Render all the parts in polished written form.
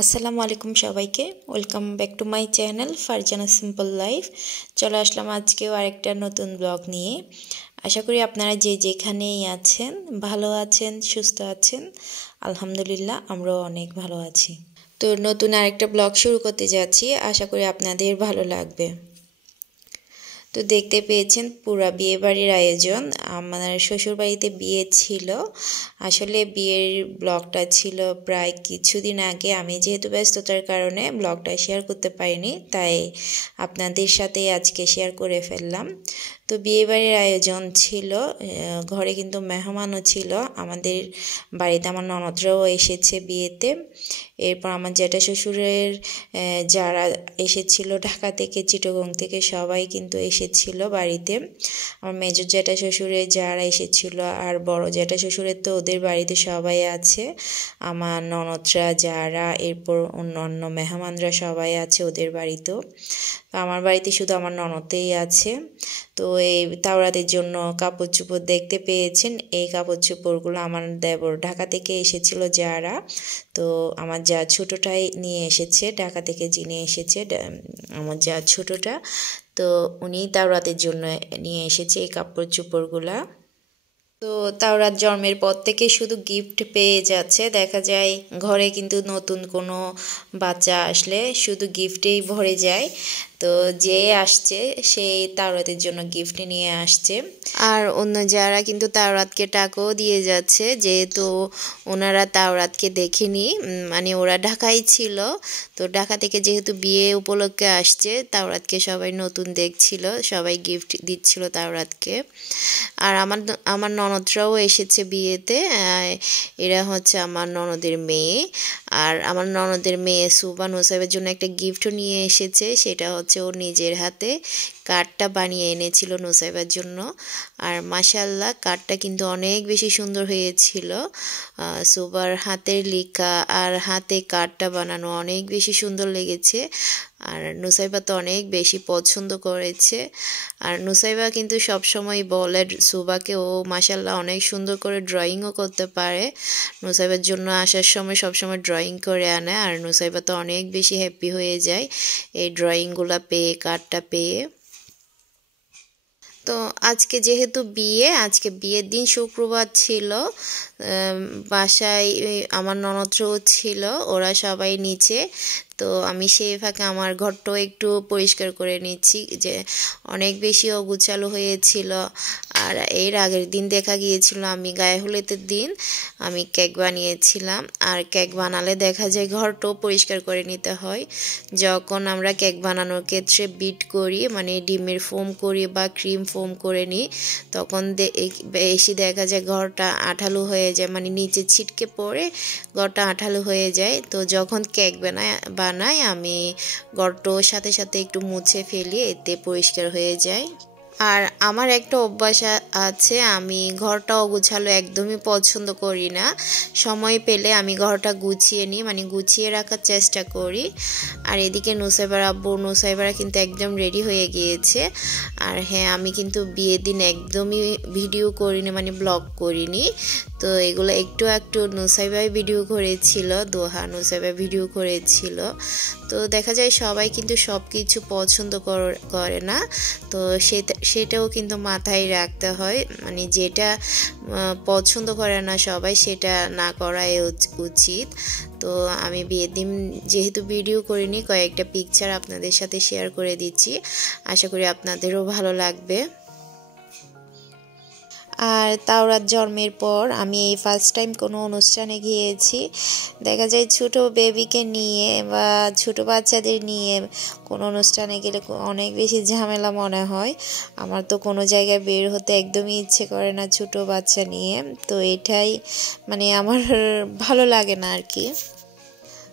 আসসালামু আলাইকুম সবাইকে welcome back to my channel Farzana simple life. চলে আসলাম আজকেও আরেকটা নতুন ব্লগ নিয়ে। আশা করি আপনারা যে যেখানেই আছেন ভালো আছেন, সুস্থ আছেন। আলহামদুলিল্লাহ আমরাও অনেক ভালো আছি। তো নতুন আরেকটা ব্লগ শুরু করতে যাচ্ছি, আশা করি আপনাদের ভালো লাগবে। তো দেখতে পেয়েছেন পুরা বিয়ে বাড়ির আয়োজন। আমার শ্বশুরবাড়িতে বিয়ে ছিল। আসলে বিয়ের ব্লগটা ছিল প্রায় কিছুদিন আগে। আমি যেহেতু ব্যস্ততার কারণে ব্লগটা শেয়ার করতে পারিনি, তাই আপনাদের সাথে আজকে শেয়ার করে ফেললাম। তো বিয়ে বাড়ির আয়োজন ছিল, ঘরে কিন্তু মেহমানও ছিল। আমাদের বাড়িতে আমার ননদরাও এসেছে বিয়েতে। এরপর আমার জ্যাঠা শ্বশুরের যারা এসেছিল ঢাকা থেকে, চিটাগং থেকে সবাই কিন্তু এসেছিল বাড়িতে। আমার মেজর জ্যাঠা শ্বশুরের যারা এসেছিল, আর বড় জ্যাঠা শ্বশুরের তো ওদের বাড়িতে সবাই আছে। আমার ননদরা যারা, এরপর অন্য মেহমানরা সবাই আছে ওদের বাড়িতেও। তো আমার বাড়িতে শুধু আমার ননদেই আছে। তো এই তাওরাতের জন্য কাপড় চোপড় দেখতে পেয়েছেন। এই কাপড় চোপড়গুলো আমার দেবর ঢাকা থেকে এসেছিল যারা, তো আমার যা ছোটোটাই নিয়ে এসেছে ঢাকা থেকে, যিনি এসেছে আমার যা ছোটোটা, তো উনি তাওরাতের জন্য নিয়ে এসেছে এই কাপড় চোপড়গুলা। তো তাওরাত জন্মের পর থেকে শুধু গিফট পেয়ে যাচ্ছে। দেখা যায় ঘরে কিন্তু নতুন কোনো বাচ্চা আসলে শুধু গিফটেই ভরে যায়। তো যে আসছে সেই তাওরাতের জন্য গিফট নিয়ে আসছে। আর অন্য যারা কিন্তু তাওরাতকে টাকাও দিয়ে যাচ্ছে, যেহেতু ওনারা তাওরাতকে দেখেনি, মানে ওরা ঢাকায় ছিল। তো ঢাকা থেকে যেহেতু বিয়ে উপলক্ষে আসছে, তাওরাতকে সবাই নতুন দেখছিল, সবাই গিফট দিচ্ছিল তাওরাতকে। আর আমার ননদরাও এসেছে বিয়েতে। এরা হচ্ছে আমার ননদের মেয়ে। আর আমার ননদের মেয়ে সুবা নুসাইবের জন্য একটা গিফটও নিয়ে এসেছে। সেটা হচ্ছে ওর নিজের হাতে কার্ডটা বানিয়ে এনেছিল নুসাইবার জন্য। আর মাশাআল্লাহ কার্ডটা কিন্তু অনেক বেশি সুন্দর হয়েছিল। সুবার হাতের লেখা আর হাতে কার্ডটা বানানো অনেক বেশি সুন্দর লেগেছে। আর নুসাইবা তো অনেক বেশি পছন্দ করেছে। আর নুসাইবা কিন্তু সবসময় বলে সুবাকে ও মাশাআল্লাহ অনেক সুন্দর করে ড্রয়িংও করতে পারে। নুসাইবার জন্য আসার সময় সবসময় ড্রয়িং করে আনে। আর নুসাইবা তো অনেক বেশি হ্যাপি হয়ে যায় এই ড্রয়িংগুলো পেয়ে, কার্ডটা পেয়ে। তো আজকে যেহেতু আজকে বিয়ের দিন শুক্রবার ছিল, বাসায় আমার ননদরাও ছিল, ওরা সবাই নিচে। তো আমি সেই ফাঁকে আমার ঘরটাও একটু পরিষ্কার করে নিচ্ছি, যে অনেক বেশি অগুছালো হয়েছিল। আর এর আগের দিন দেখা গিয়েছিল আমি গায়ে হলুদের দিন আমি কেক বানিয়েছিলাম। আর কেক বানালে দেখা যায় ঘরটাও পরিষ্কার করে নিতে হয়। যখন আমরা কেক বানানোর ক্ষেত্রে বিট করি, মানে ডিমের ফোম করি বা ক্রিম ফোম করে নিই, তখন বেশি দেখা যায় ঘরটা আঠালো হয়ে যায়, মানে নিচে ছিটকে পড়ে ঘরটা আঠালো হয়ে যায়। তো যখন কেক বানাই আমি ঘরটার সাথে সাথে একটু মুছে ফেলি, এতে পরিষ্কার হয়ে যায়। আর আমার একটা অভ্যাস আছে, আমি ঘরটা অগুছালো একদমই পছন্দ করি না। সময় পেলে আমি ঘরটা গুছিয়ে নিই, মানে গুছিয়ে রাখার চেষ্টা করি। আর এদিকে নুসাইবারা কিন্তু একদম রেডি হয়ে গিয়েছে। আর হ্যাঁ, আমি কিন্তু বিয়ের দিন একদমই ভিডিও করিনি, মানে ব্লগ করিনি। তো এগুলো একটু একটু নুসাইবাই ভিডিও করেছিল, দোহা নুসাইবা ভিডিও করেছিল। তো দেখা যায় সবাই কিন্তু সব কিছু পছন্দ করে না। তো সেটাও কিন্তু মাথায় রাখতে হয়, মানে যেটা পছন্দ করে না সবাই, সেটা না করাই উচিত। তো আমি বিয়ের দিন যেহেতু ভিডিও করিনি, কয়েকটা পিকচার আপনাদের সাথে শেয়ার করে দিচ্ছি। আশা করি আপনাদেরও ভালো লাগবে। আর তাওরাত জন্মের পর আমি এই ফার্স্ট টাইম কোনো অনুষ্ঠানে গিয়েছি। দেখা যায় ছোট বেবিকে নিয়ে বা ছোট বাচ্চাদের নিয়ে কোনো অনুষ্ঠানে গেলে অনেক বেশি ঝামেলা মনে হয়। আমার তো কোনো জায়গায় বের হতে একদমই ইচ্ছে করে না ছোট বাচ্চা নিয়ে। তো এটাই মানে আমার ভালো লাগে না আর কি।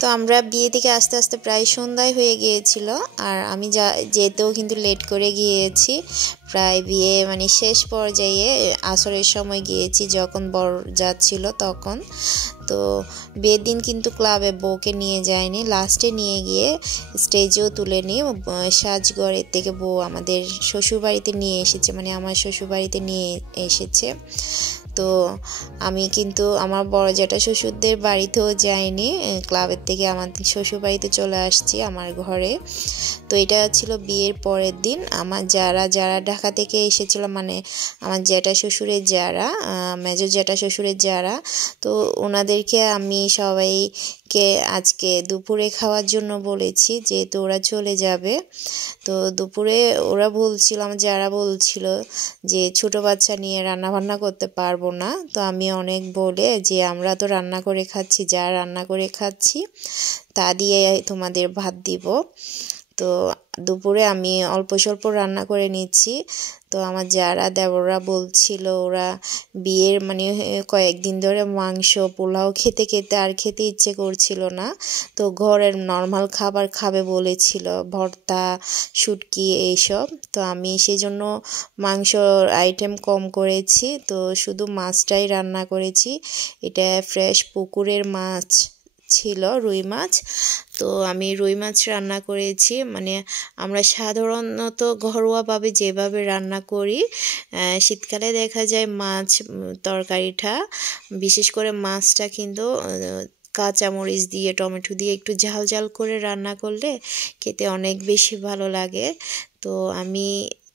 তো আমরা বিয়ে থেকে আস্তে আস্তে প্রায় সন্ধ্যায় হয়ে গিয়েছিল। আর আমি যেতেও কিন্তু লেট করে গিয়েছি, প্রায় বিয়ে মানে শেষ পর্যায়ে আসরের সময় গিয়েছি, যখন বর যাচ্ছিল তখন। তো বিয়ের দিন কিন্তু ক্লাবে বউকে নিয়ে যায়নি, লাস্টে নিয়ে গিয়ে স্টেজেও তুলে নিয়ে সাজঘরের থেকে বউ আমাদের শ্বশুরবাড়িতে নিয়ে এসেছে, মানে আমার শ্বশুরবাড়িতে নিয়ে এসেছে। তো আমি কিন্তু আমার বড় জ্যাঠা শ্বশুরদের বাড়িতেও যাইনি, ক্লাবের থেকে আমার শ্বশুর বাড়িতে চলে আসছি আমার ঘরে। তো এটা ছিল বিয়ের পরের দিন। আমার যারা ঢাকা থেকে এসেছিল, মানে আমার জ্যাঠা শ্বশুরের যারা, মেজর জ্যাঠা শ্বশুরের যারা, তো ওনাদেরকে আমি সবাইকে আজকে দুপুরে খাওয়ার জন্য বলেছি, যেহেতু ওরা চলে যাবে। তো দুপুরে ওরা বলছিল, আমার যারা বলছিল যে ছোট বাচ্চা নিয়ে রান্না বান্না করতে পারবো না। তো আমি অনেক বলে যে আমরা তো রান্না করে খাচ্ছি, যা রান্না করে খাচ্ছি তা দিয়ে তোমাদের ভাত দিব। তো দুপুরে আমি অল্প স্বল্প রান্না করে নিচ্ছি। তো আমার যারা দেবররা বলছিল ওরা বিয়ের মানে কয়েকদিন ধরে মাংস পোলাও খেতে খেতে আর খেতে ইচ্ছে করছিল না, তো ঘরের নর্মাল খাবার খাবে বলেছিল, ভর্তা শুটকি এইসব। তো আমি সেই জন্য মাংসর আইটেম কম করেছি, তো শুধু মাছটাই রান্না করেছি। এটা ফ্রেশ পুকুরের মাছ ছিল, রুই মাছ। তো আমি রুই মাছ রান্না করেছি, মানে আমরা সাধারণত ঘরোয়াভাবে যেভাবে রান্না করি, শীতকালে দেখা যায় মাছ তরকারিটা, বিশেষ করে মাছটা কিন্তু কাঁচামরিচ দিয়ে টমেটো দিয়ে একটু ঝাল ঝাল করে রান্না করলে খেতে অনেক বেশি ভালো লাগে। তো আমি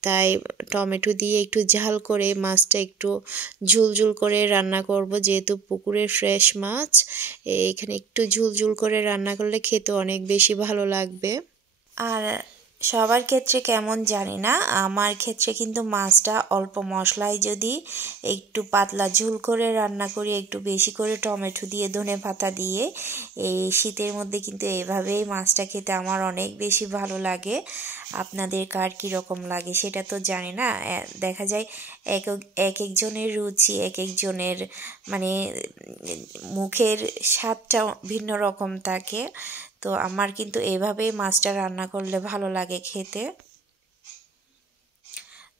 তাই টমেটো দিয়ে একটু ঝাল করে মাছটা একটু ঝুলঝুল করে রান্না করব, যেহেতু পুকুরের ফ্রেশ মাছ, এখানে একটু ঝুলঝুল করে রান্না করলে খেতে অনেক বেশি ভালো লাগবে। আর সবার ক্ষেত্রে কেমন জানি না, আমার ক্ষেত্রে কিন্তু মাছটা অল্প মশলায় যদি একটু পাতলা ঝোল করে রান্না করি, একটু বেশি করে টমেটো দিয়ে ধনেপাতা দিয়ে, এই শীতের মধ্যে কিন্তু এইভাবেই মাছটা খেতে আমার অনেক বেশি ভালো লাগে। আপনাদের কার কীরকম লাগে সেটা তো জানি না, দেখা যায় এক একজনের রুচি, এক একজনের মানে মুখের স্বাদটা ভিন্ন রকম থাকে। তো আমার কিন্তু এভাবেই মাছটা রান্না করলে ভালো লাগে খেতে।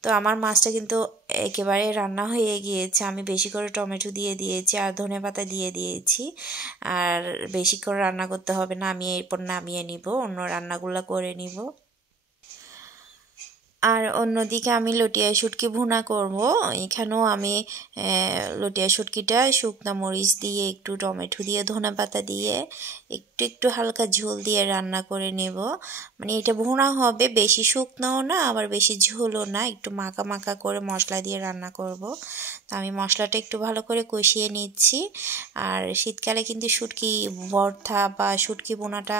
তো আমার মাছটা কিন্তু একেবারে রান্না হয়ে গিয়েছে, আমি বেশি করে টমেটো দিয়ে দিয়েছি আর ধনেপাতা দিয়ে দিয়েছি। আর বেশি করে রান্না করতে হবে না, আমি এরপর নামিয়ে নিব, অন্য রান্নাগুলো করে নিব। আর অন্যদিকে আমি লটিয়া শুটকি ভুনা করব। এখানেও আমি লটিয়া শুটকিটা শুকনা মরিচ দিয়ে একটু টমেটো দিয়ে ধনেপাতা দিয়ে একটু একটু হালকা ঝোল দিয়ে রান্না করে নেব। মানে এটা ভুনা হবে, বেশি শুকনাও না আবার বেশি ঝোলও না, একটু মাখা মাখা করে মশলা দিয়ে রান্না করব। তো আমি মশলাটা একটু ভালো করে কষিয়ে নিচ্ছি। আর শীতকালে কিন্তু শুটকি ভর্তা বা শুটকি ভুনাটা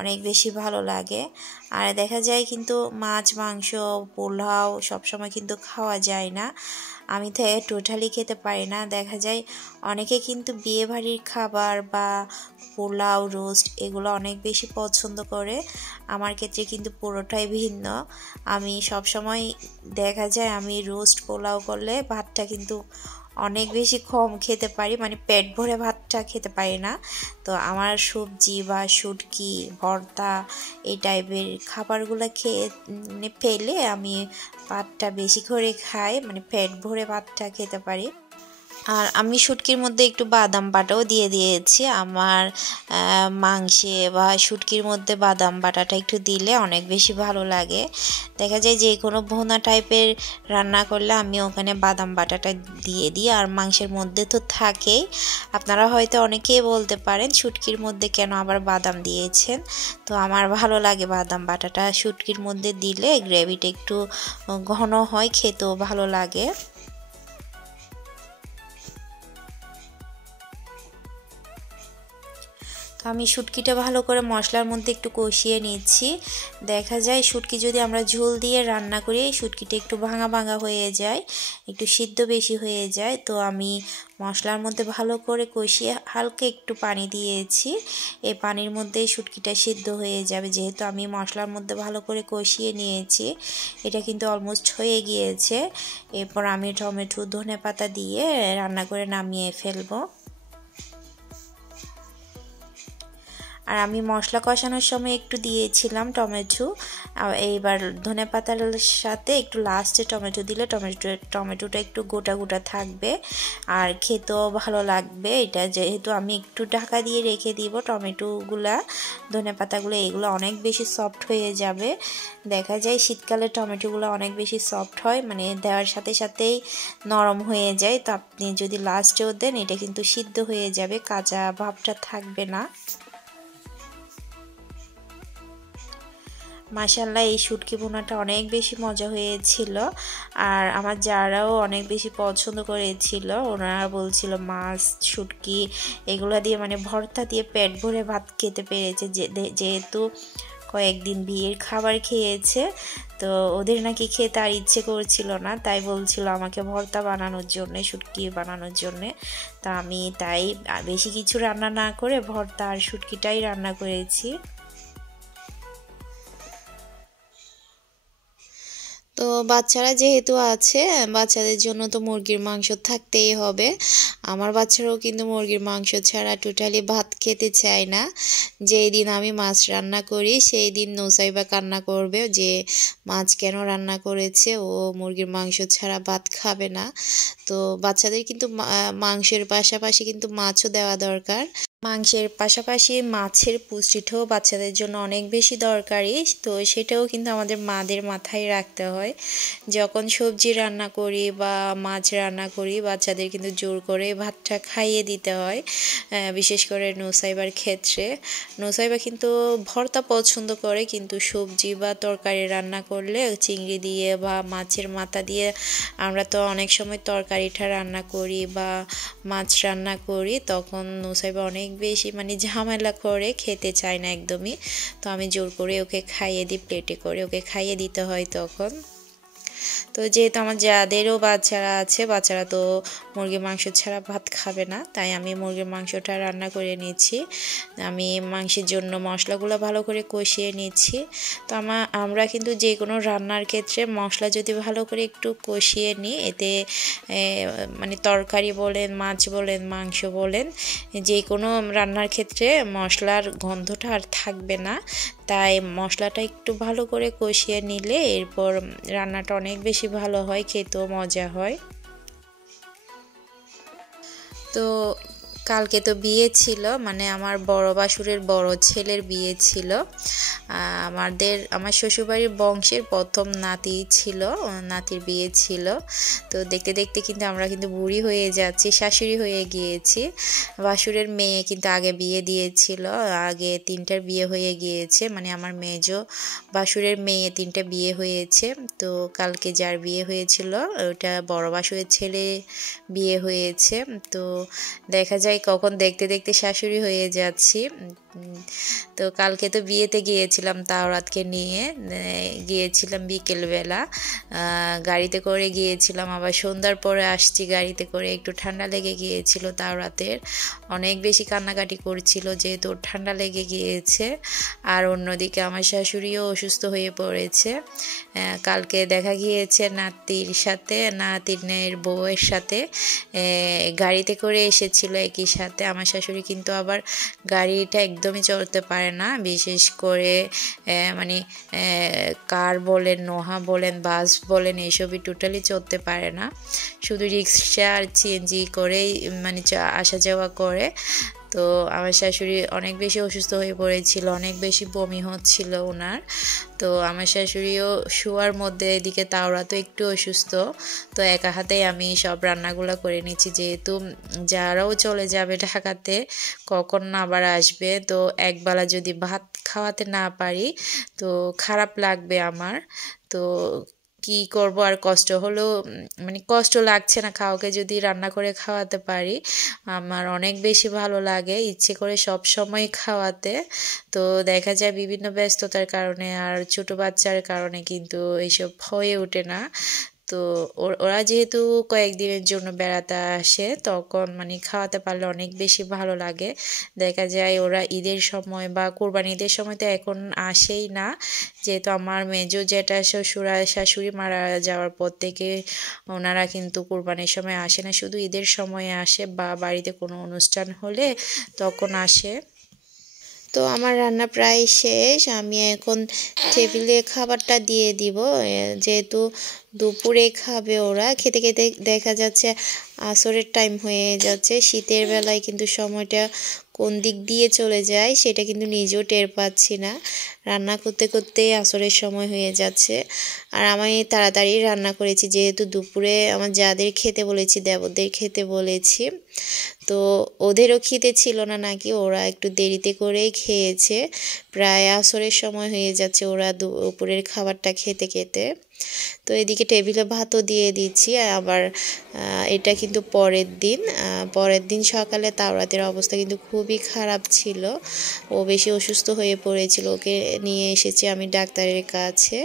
অনেক বেশি ভালো লাগে। আর দেখা যায় কিন্তু মাছ মাংস পোলাও সবসময় কিন্তু খাওয়া যায় না, আমি তো টোটালি খেতে পারি না। দেখা যায় অনেকে কিন্তু বিয়ে বাড়ির খাবার বা পোলাও রোস্ট এগুলো অনেক বেশি পছন্দ করে, আমার ক্ষেত্রে কিন্তু পুরোটাই ভিন্ন। আমি সবসময় দেখা যায় আমি রোস্ট পোলাও করলে ভাতটা কিন্তু অনেক বেশি কম খেতে পারি, মানে পেট ভরে ভাতটা খেতে পারি না। তো আমার সবজি বা শুটকি ভর্তা এই টাইপের খাবারগুলো খেয়ে মানে পেলে আমি ভাতটা বেশি করে খাই, মানে পেট ভরে ভাতটা খেতে পারি। আর আমি শুটকির মধ্যে একটু বাদাম বাটাও দিয়ে দিয়েছি, আমার মাংসে বা শুটকির মধ্যে বাদাম বাটাটা একটু দিলে অনেক বেশি ভালো লাগে। দেখা যায় যে কোনো ভুনা টাইপের রান্না করলে আমি ওখানে বাদাম বাটাটা দিয়ে দিই, আর মাংসের মধ্যে তো থাকেই। আপনারা হয়তো অনেকেই বলতে পারেন শুটকির মধ্যে কেন আবার বাদাম দিয়েছেন, তো আমার ভালো লাগে বাদাম বাটাটা শুটকির মধ্যে দিলে, গ্রেভিটা একটু ঘন হয়, খেতেও ভালো লাগে। তো আমি শুটকিটা ভালো করে মশলার মধ্যে একটু কষিয়ে নিচ্ছি। দেখা যায় শুটকি যদি আমরা ঝোল দিয়ে রান্না করি শুটকিটা একটু ভাঙা ভাঙা হয়ে যায়, একটু সিদ্ধ বেশি হয়ে যায়। তো আমি মশলার মধ্যে ভালো করে কষিয়ে হালকা একটু পানি দিয়েছি, এই পানির মধ্যেই শুটকিটা সিদ্ধ হয়ে যাবে, যেহেতু আমি মশলার মধ্যে ভালো করে কষিয়ে নিয়েছি। এটা কিন্তু অলমোস্ট হয়ে গিয়েছে। এরপর আমি টমেটো ধনেপাতা দিয়ে রান্না করে নামিয়ে ফেলবো। আর আমি মশলা কষানোর সময় একটু দিয়েছিলাম টমেটো। এইবার ধনেপাতার সাথে একটু লাস্টে টমেটো দিলে টমেটোটা একটু গোটা গোটা থাকবে আর খেতেও ভালো লাগবে। এটা যেহেতু আমি একটু ঢাকা দিয়ে রেখে দিব, টমেটোগুলা ধনেপাতাগুলো এগুলো অনেক বেশি সফট হয়ে যাবে। দেখা যায় শীতকালে টমেটোগুলো অনেক বেশি সফট হয়, মানে দেওয়ার সাথে সাথেই নরম হয়ে যায়। তো আপনি যদি লাস্টেও দেন এটা কিন্তু সিদ্ধ হয়ে যাবে, কাঁচা ভাবটা থাকবে না। মাশাআল্লাহ এই শুটকি ভুনাটা অনেক বেশি মজা হয়েছিল আর আমার যারাও অনেক বেশি পছন্দ করেছিল। ওনারা বলছিল মাছ শুটকি এগুলো দিয়ে মানে ভর্তা দিয়ে পেট ভরে ভাত খেতে পেরেছে, যেহেতু কয়েকদিন বিয়ের খাবার খেয়েছে। তো ওদের নাকি খেতে আর ইচ্ছে করছিল না, তাই বলছিল আমাকে ভর্তা বানানোর জন্য, শুটকি বানানোর জন্য। তা আমি তাই বেশি কিছু রান্না না করে ভর্তা আর শুটকিটাই রান্না করেছি। তো বাচ্চারা যেহেতু আছে, বাচ্চাদের জন্য তো মুরগির মাংস থাকতেই হবে। আমার বাচ্চারাও কিন্তু মুরগির মাংস ছাড়া টোটালি ভাত খেতে চায় না। যেই দিন আমি মাছ রান্না করি সেই দিন নুসাইবা কান্না করবে যে মাছ কেন রান্না করেছে, ও মুরগির মাংস ছাড়া ভাত খাবে না। তো বাচ্চাদের কিন্তু মাংসের পাশাপাশি কিন্তু মাছও দেওয়া দরকার। মাংসের পাশাপাশি মাছের পুষ্টিটাও বাচ্চাদের জন্য অনেক বেশি দরকারি। তো সেটাও কিন্তু আমাদের মাদের মাথায় রাখতে হয়। যখন সবজি রান্না করি বা মাছ রান্না করি বাচ্চাদের কিন্তু জোর করে ভাতটা খাইয়ে দিতে হয়। বিশেষ করে নুসাইবার ক্ষেত্রে নুসাইবা কিন্তু ভর্তা পছন্দ করে, কিন্তু সবজি বা তরকারি রান্না করলে চিংড়ি দিয়ে বা মাছের মাথা দিয়ে আমরা তো অনেক সময় তরকারিটা রান্না করি বা মাছ রান্না করি, তখন নুসাইবা অনেক বেশি মানে ঝামেলা করে, খেতে চায় না একদমই। তো আমি জোর করে ওকে খাইয়ে দিই, প্লেটে করে ওকে খাইয়ে দিতে হয় তখন। তো যেহেতু আমার যাদেরও বাচ্চারা আছে, বাচ্চারা তো মুরগির মাংস ছাড়া ভাত খাবে না, তাই আমি মুরগির মাংসটা রান্না করে নিচ্ছি। আমি মাংসের জন্য মশলাগুলো ভালো করে কষিয়ে নিচ্ছি। তো আমরা কিন্তু যে কোনো রান্নার ক্ষেত্রে মশলা যদি ভালো করে একটু কষিয়ে নিই, এতে মানে তরকারি বলেন, মাছ বলেন, মাংস বলেন, যে কোনো রান্নার ক্ষেত্রে মশলার গন্ধটা আর থাকবে না। তাই মশলাটা একটু ভালো করে কষিয়ে নিলে এরপর রান্নাটা অনেক বেশি ভালো হয়, খেতেও মজা হয়। তো কালকে তো বিয়ে ছিল, মানে আমার বড় বাসুরের বড় ছেলের বিয়ে ছিল। আমার শ্বশুরবাড়ির বংশের প্রথম নাতি ছিল, নাতির বিয়ে ছিল। তো দেখতে দেখতে কিন্তু আমরা কিন্তু বুড়ি হয়ে যাচ্ছি, শাশুড়ি হয়ে গিয়েছি। বাসুরের মেয়ে কিন্তু আগে বিয়ে দিয়েছিল, আগে 3টার বিয়ে হয়ে গিয়েছে, মানে আমার মেজো বাসুরের মেয়ে 3টা বিয়ে হয়েছে। তো কালকে যার বিয়ে হয়েছিল ওটা বড় বাসুরের ছেলে বিয়ে হয়েছে। তো দেখা যায় কখন দেখতে দেখতে শাশুড়ি হয়ে যাচ্ছি। তো কালকে তো বিয়েতে গিয়েছিলাম, তাওরাতকে নিয়ে গিয়েছিলাম বিকেলবেলা, গাড়িতে করে গিয়েছিলাম, আবার সন্ধ্যার পরে আসছি গাড়িতে করে। একটু ঠান্ডা লেগে গিয়েছিল, তাওরাতের অনেক বেশি কান্নাকাটি করছিল যেহেতু ঠান্ডা লেগে গিয়েছে। আর অন্যদিকে আমার শাশুড়িও অসুস্থ হয়ে পড়েছে। কালকে দেখা গিয়েছে নাতিনের বউয়ের সাথে গাড়িতে করে এসেছিল একই সাথে। আমার শাশুড়ি কিন্তু আবার গাড়িটা একদমই চলতে পারে না, বিশেষ করে মানে কার বলেন, নোহা বলেন, বাস বলেন, এসবই টোটালি চলতে পারে না। শুধু রিক্সা আর সিএনজি করেই মানে আসা যাওয়া করে। তো আমার শাশুড়ি অনেক বেশি অসুস্থ হয়ে পড়েছিল, অনেক বেশি বমি হচ্ছিল ওনার। তো আমার শাশুড়িও শোয়ার মধ্যে, এদিকে তাওরা তো একটু অসুস্থ। তো একা হাতেই আমি সব রান্নাগুলো করে নিচ্ছি, যেহেতু যারাও চলে যাবে ঢাকাতে, কখন না আবার আসবে। তো একবেলা যদি ভাত খাওয়াতে না পারি তো খারাপ লাগবে আমার। তো কি করব, আর কষ্ট হলেও মানে কষ্ট লাগছে না, কাউকে যদি রান্না করে খাওয়াতে পারি আমার অনেক বেশি ভালো লাগে, ইচ্ছে করে সব সময় খাওয়াতে। তো দেখা যায় বিভিন্ন ব্যস্ততার কারণে আর ছোট বাচ্চার কারণে কিন্তু এইসব হয়ে ওঠে না। তো ওরা যেহেতু কয়েকদিনের জন্য বেড়াতে আসে, তখন মানে খাওয়াতে পারলে অনেক বেশি ভালো লাগে। দেখা যায় ওরা ঈদের সময় বা কোরবানি ঈদের সময় তো এখন আসেই না, যেহেতু আমার মেজো যেটা শাশুড়ি মারা যাওয়ার পর থেকে ওনারা কিন্তু কোরবানির সময় আসে না, শুধু ঈদের সময় আসে বা বাড়িতে কোনো অনুষ্ঠান হলে তখন আসে। তো আমার রান্না প্রায় শেষ। আমি এখন টেবিলে খাবারটা দিয়ে দিব, যেহেতু দুপুরে খাবে ওরা। খেতে খেতে দেখা যাচ্ছে আসরের টাইম হয়ে যাচ্ছে। শীতের বেলায় কিন্তু সময়টা কোন দিক দিয়ে চলে যায় সেটা কিন্তু নিজেও টের পাচ্ছি না। রান্না করতে করতে আসরের সময় হয়ে যাচ্ছে। আর আমি তাড়াতাড়ি রান্না করেছি, যেহেতু দুপুরে আমার যাদের খেতে বলেছি, দেবরদের খেতে বলেছি। তো ওদেরও খিদে ছিল না নাকি, ওরা একটু দেরিতে করেই খেয়েছে। প্রায় আসরের সময় হয়ে যাচ্ছে ওরা দুপুরের খাবারটা খেতে খেতে। তো এদিকে টেবিলে ভাতও দিয়ে দিচ্ছি। আবার এটা কিন্তু পরের দিন সকালে তাওরাতের অবস্থা কিন্তু খুবই খারাপ ছিল। ও বেশি অসুস্থ হয়ে পড়েছিল। ওকে নিয়ে এসেছি আমি ডাক্তারের কাছে,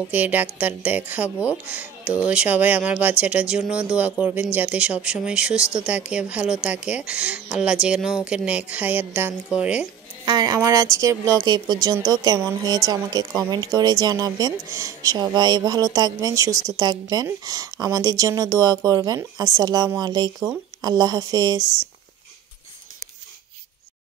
ওকে ডাক্তার দেখাবো। তো সবাই আমার বাচ্চাটার জন্য দোয়া করবেন, যাতে সব সময় সুস্থ থাকে, ভালো থাকে। আল্লাহ যেন ওকে নেক হায়াত দান করে। আর আমার আজকের ব্লগ এই পর্যন্ত। কেমন হয়েছে আমাকে কমেন্ট করে জানাবেন। সবাই ভালো থাকবেন, সুস্থ থাকবেন, আমাদের জন্য দোয়া করবেন। আসসালামু আলাইকুম, আল্লাহ হাফেজ।